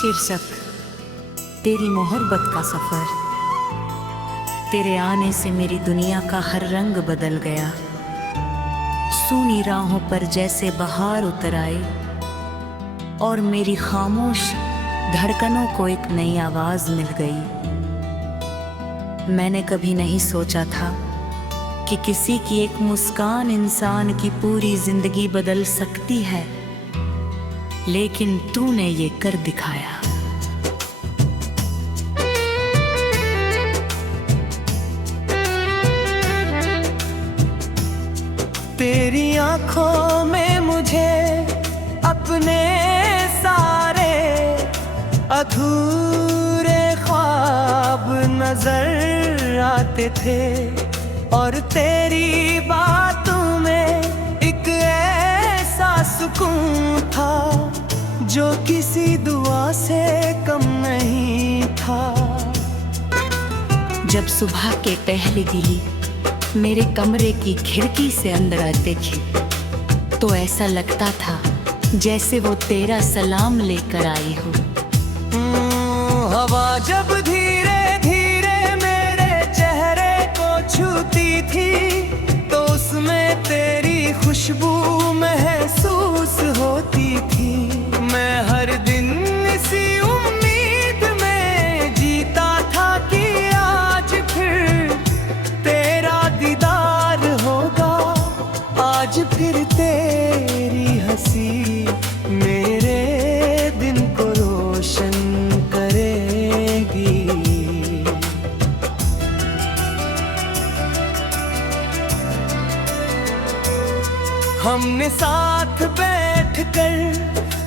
शीर्षक तेरी मोहब्बत का सफर। तेरे आने से मेरी दुनिया का हर रंग बदल गया। सूनी राहों पर जैसे बहार उतर आई और मेरी खामोश धड़कनों को एक नई आवाज मिल गई। मैंने कभी नहीं सोचा था कि किसी की एक मुस्कान इंसान की पूरी जिंदगी बदल सकती है, लेकिन तूने ये कर दिखाया। तेरी आंखों में मुझे अपने सारे अधूरे ख्वाब नजर आते थे और तेरी बातों में एक ऐसा सुकून था जो किसी दुआ से कम नहीं था। जब सुबह के पहली दिली मेरे कमरे की खिड़की से अंदर आते थे तो ऐसा लगता था जैसे वो तेरा सलाम लेकर आई हो। हवा जब धीरे धीरे मेरे चेहरे को छूती थी तो उसमें तेरी खुशबू महसूस होती थी। मैं हर दिन इसी उम्मीद में जीता था कि आज फिर तेरा दीदार होगा, आज फिर तेरी हंसी मेरे दिन को रोशन करेगी। हमने साथ बैठकर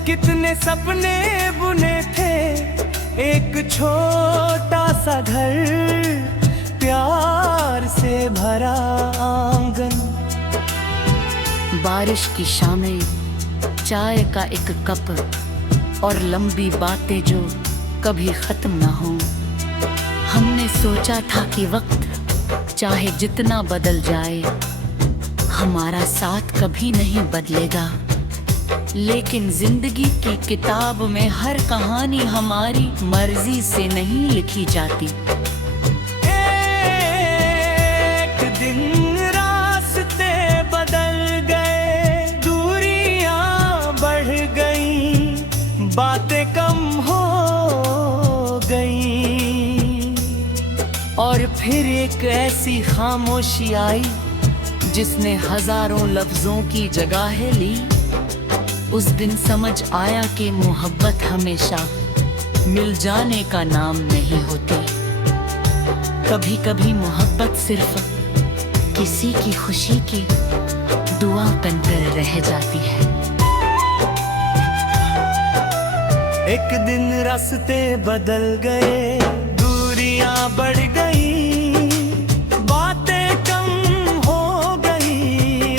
कितने सपने बुने थे, एक छोटा सा घर, प्यार से भरा आंगन, बारिश की शामें, चाय का एक कप और लंबी बातें जो कभी खत्म ना हो। हमने सोचा था कि वक्त चाहे जितना बदल जाए हमारा साथ कभी नहीं बदलेगा, लेकिन जिंदगी की किताब में हर कहानी हमारी मर्जी से नहीं लिखी जाती। एक दिन रास्ते बदल गए, दूरियां बढ़ गईं, बातें कम हो गईं और फिर एक ऐसी खामोशी आई जिसने हजारों लफ्जों की जगह ली। उस दिन समझ आया कि मोहब्बत हमेशा मिल जाने का नाम नहीं होती। कभी कभी मोहब्बत सिर्फ किसी की खुशी की दुआ बनकर रह जाती है। एक दिन रास्ते बदल गए, दूरियां बढ़ गई, बातें कम हो गई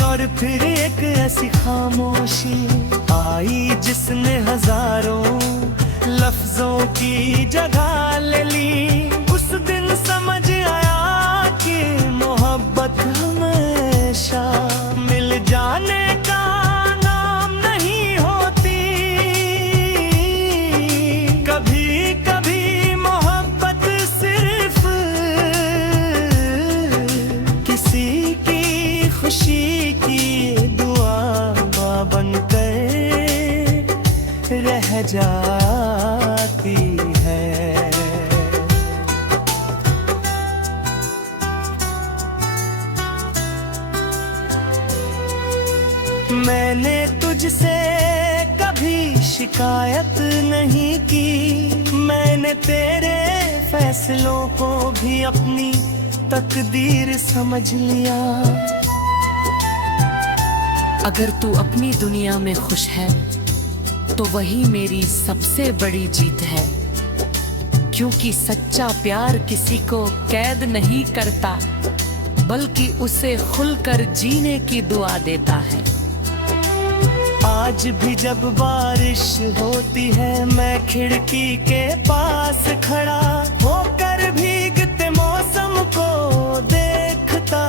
और फिर एक ऐसी खामोशी आई जिसने हजारों लफ्जों की जगह ले ली। उस दिन समझ आया कि मोहब्बत हमेशा मिल जाने का नाम नहीं होती। कभी कभी मोहब्बत सिर्फ किसी की खुशी की दुआ बनकर रह जाती है। मैंने तुझसे कभी शिकायत नहीं की, मैंने तेरे फैसलों को भी अपनी तकदीर समझ लिया। अगर तू अपनी दुनिया में खुश है तो वही मेरी सबसे बड़ी जीत है, क्योंकि सच्चा प्यार किसी को कैद नहीं करता बल्कि उसे खुलकर जीने की दुआ देता है। आज भी जब बारिश होती है मैं खिड़की के पास खड़ा होकर भीगते मौसम को देखता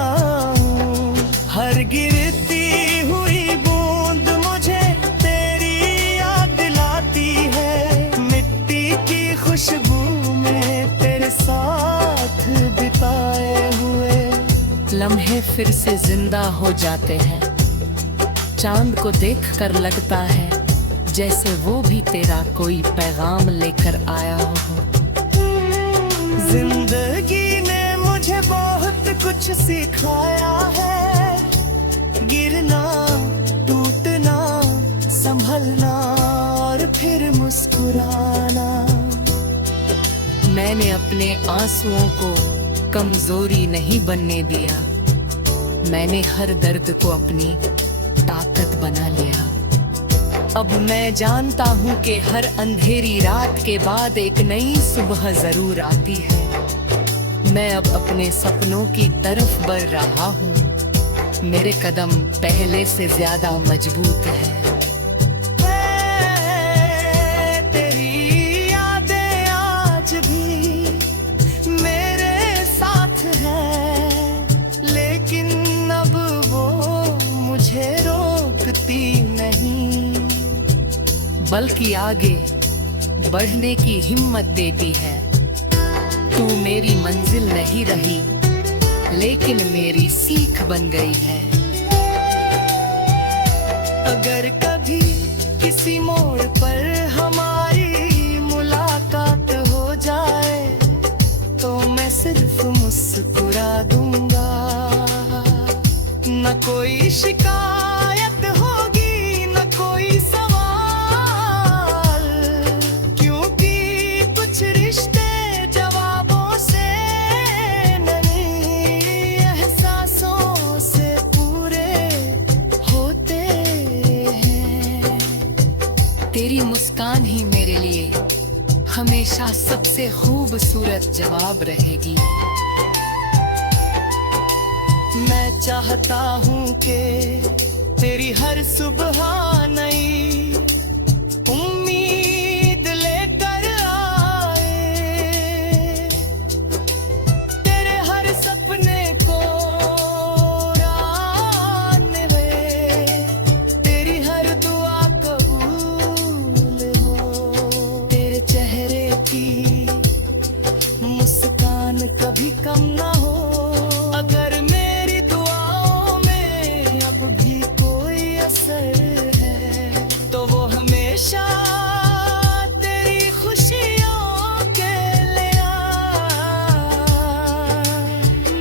हूँ। हर गिरती हुई बूंद मुझे तेरी याद दिलाती है, मिट्टी चाहे फिर से जिंदा हो जाते हैं। चांद को देखकर लगता है जैसे वो भी तेरा कोई पैगाम लेकर आया हो। जिंदगी ने मुझे बहुत कुछ सिखाया है, गिरना, टूटना, संभलना और फिर मुस्कुराना। मैंने अपने आंसुओं को कमजोरी नहीं बनने दिया, मैंने हर दर्द को अपनी ताकत बना लिया। अब मैं जानता हूँ कि हर अंधेरी रात के बाद एक नई सुबह जरूर आती है। मैं अब अपने सपनों की तरफ बढ़ रहा हूँ, मेरे कदम पहले से ज्यादा मजबूत है। तेरी यादें आज भी मेरे साथ हैं, लेकिन अब वो मुझे रोकती नहीं, बल्कि आगे बढ़ने की हिम्मत देती है। तू मेरी मंजिल नहीं रही, लेकिन मेरी सीख बन गई है। अगर कभी किसी मोड़ पर हमारी मुलाकात हो जाए, तो मैं सिर्फ मुस्कुरा दूंगा। न कोई शिकायत होगी, न कोई सवाल, क्योंकि कुछ रिश्ते जवाबों से नहीं, एहसासों से पूरे होते हैं। तेरी मुस्कान ही मेरे लिए हमेशा सबसे खूबसूरत जवाब रहेगी। मैं चाहता हूँ कि तेरी हर सुबह नई उम्मीद लेकर आए, तेरे हर सपने को राने में तेरी हर दुआ कबूल हो। तेरे चेहरे की मुस्कान कभी कम ना हो। अगर मेरी दुआओं में अब भी कोई असर है, तो वो हमेशा तेरी खुशियों के लिए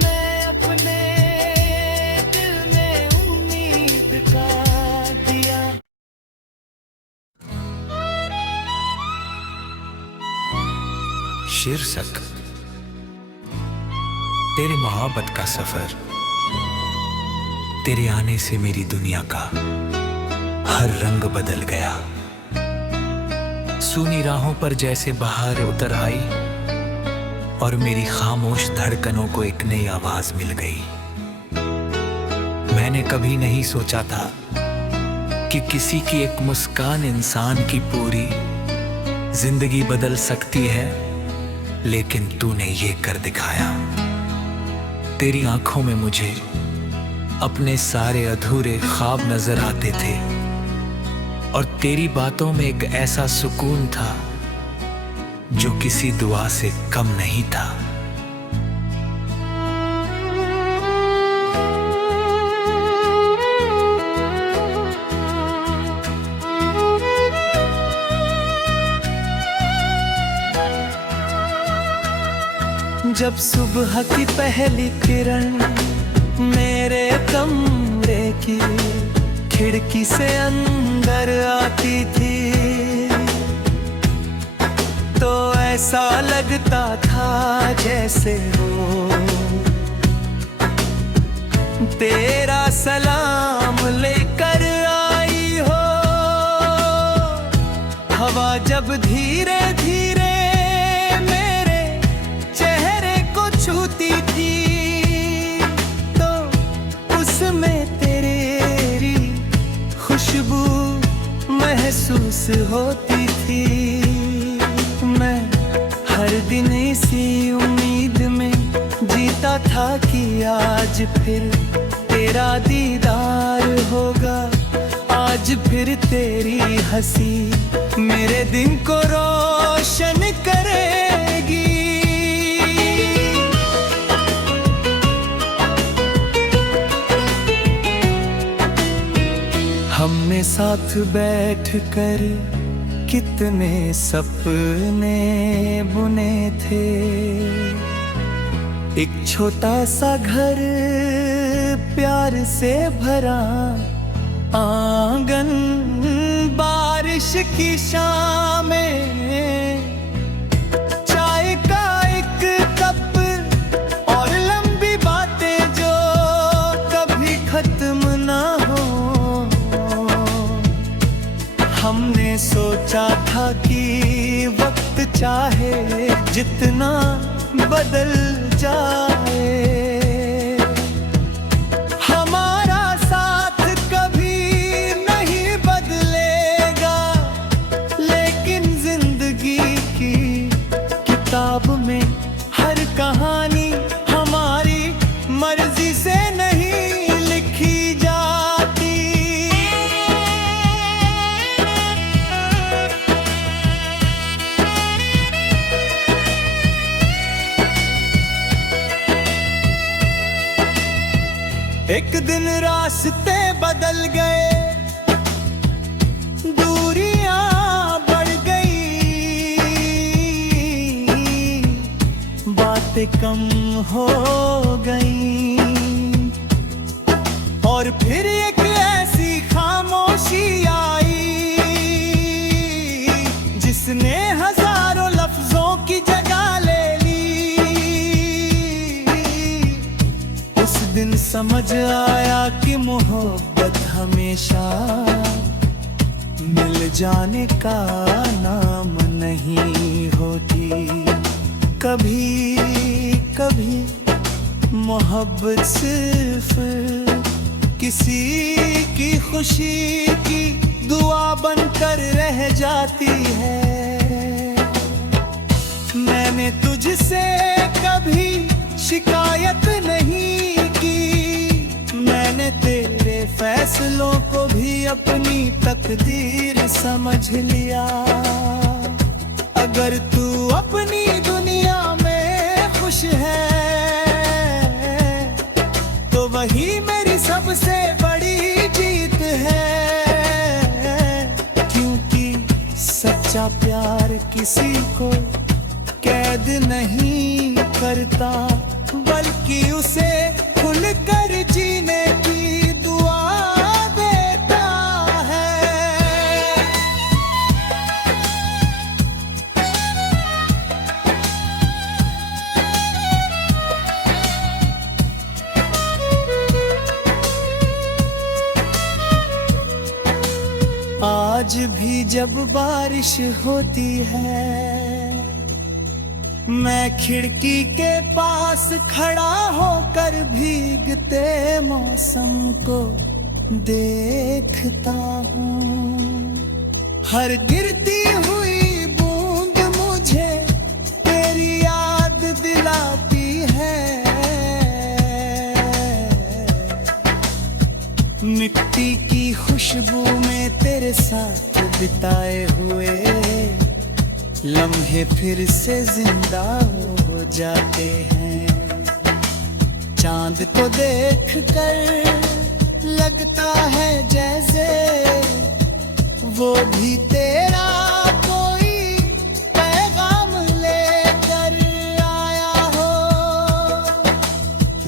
मैं अपने दिल में उम्मीद का दिया। शीर्षक तेरी मोहब्बत का सफर। तेरे आने से मेरी दुनिया का हर रंग बदल गया। सूनी राहों पर जैसे बहार उतर आई, और मेरी खामोश धड़कनों को एक नई आवाज मिल गई। मैंने कभी नहीं सोचा था कि किसी की एक मुस्कान इंसान की पूरी जिंदगी बदल सकती है, लेकिन तूने ये कर दिखाया। तेरी आंखों में मुझे अपने सारे अधूरे ख्वाब नजर आते थे, और तेरी बातों में एक ऐसा सुकून था जो किसी दुआ से कम नहीं था। जब सुबह की पहली किरण मेरे कमरे की खिड़की से अंदर आती थी, तो ऐसा लगता था जैसे वो तेरा सलाम लेकर आई हो। हवा जब धीरे धीरे मेरे चेहरे को छूती थी, तो उसमें तेरी खुशबू महसूस होती थी। मैं हर दिन इसी उम्मीद में जीता था कि आज फिर तेरा दीदार होगा, आज फिर तेरी हंसी मेरे दिन को रोशन करेगी। हमने साथ बैठ कर कितने सपने बुने थे। एक छोटा सा घर, प्यार से भरा आंगन, बारिश की शामें, चाय का एक कप और लंबी बातें जो कभी खत्म ना हो। हमने सोचा था कि वक्त चाहे जितना बदल जाए, हमारा साथ कभी नहीं बदलेगा, लेकिन जिंदगी की किताब में हर कहानी हमारी मर्जी से नहीं लिखी जाती। एक दिन रास्ते बदल गए, दूरियां बढ़ गई, बातें कम हो गई, और फिर एक ऐसी खामोशी आई जिसने हजारों लफ्जों की जगह ले ली। उस दिन समझ आया कि मोहब्बत हमेशा मिल जाने का नाम नहीं होती। कभी कभी मोहब्बत सिर्फ किसी की खुशी की दुआ बनकर रह जाती है। मैंने तुझसे कभी शिकायत नहीं की, मैंने तेरे फैसलों को भी अपनी तकदीर समझ लिया। अगर तू अपनी दुनिया में खुश है तो वही मेरी सबसे बड़ी जीत है। क्योंकि सच्चा प्यार किसी को कैद नहीं करता, बल्कि उसे खुलकर जीने की दुआ देता है। आज भी जब बारिश होती है, मैं खिड़की के पास खड़ा होकर भीगते मौसम को देखता हूँ। हर गिरती हुई बूंद मुझे तेरी याद दिलाती है। मिट्टी की खुशबू में तेरे साथ बिताए हुए लम्हे फिर से जिंदा हो जाते हैं। चांद को देखकर लगता है जैसे वो भी तेरा कोई पैगाम लेकर आया हो।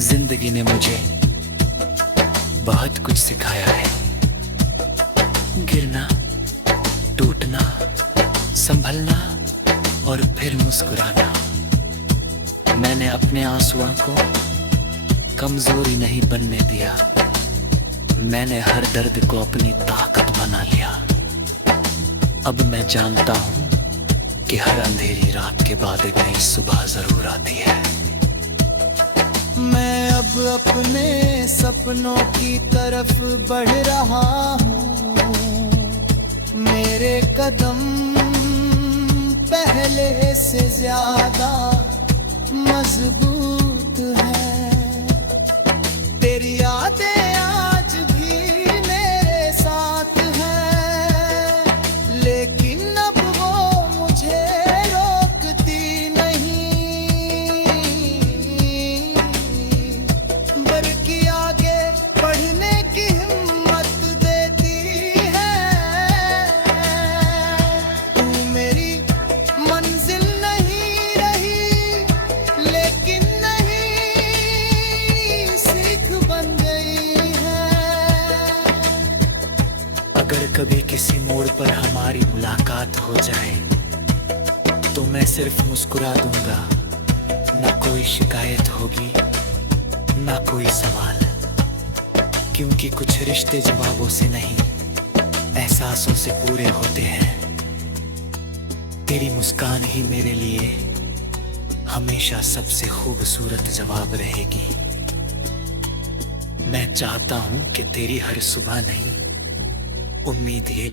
जिंदगी ने मुझे बहुत कुछ सिखाया है। गिरना, टूटना, संभलना और फिर मुस्कुराना। मैंने अपने आंसुओं को कमजोरी नहीं बनने दिया, मैंने हर दर्द को अपनी ताकत बना लिया। अब मैं जानता हूँ कि हर अंधेरी रात के बाद एक नई सुबह जरूर आती है। मैं अब अपने सपनों की तरफ बढ़ रहा हूँ। मेरे कदम पहले से ज्यादा मजबूत है। तेरी यादें आज भी मेरे साथ हैं, लेकिन अब वो मुझे रोकती नहीं, बल्कि आगे बढ़ने की हिम्मत देती अगर कभी किसी मोड़ पर हमारी मुलाकात हो जाए तो मैं सिर्फ मुस्कुरा दूंगा, ना कोई शिकायत होगी ना कोई सवाल, क्योंकि कुछ रिश्ते जवाबों से नहीं एहसासों से पूरे होते हैं। तेरी मुस्कान ही मेरे लिए हमेशा सबसे खूबसूरत जवाब रहेगी। मैं चाहता हूं कि तेरी हर सुबह नहीं, उम्मीद ये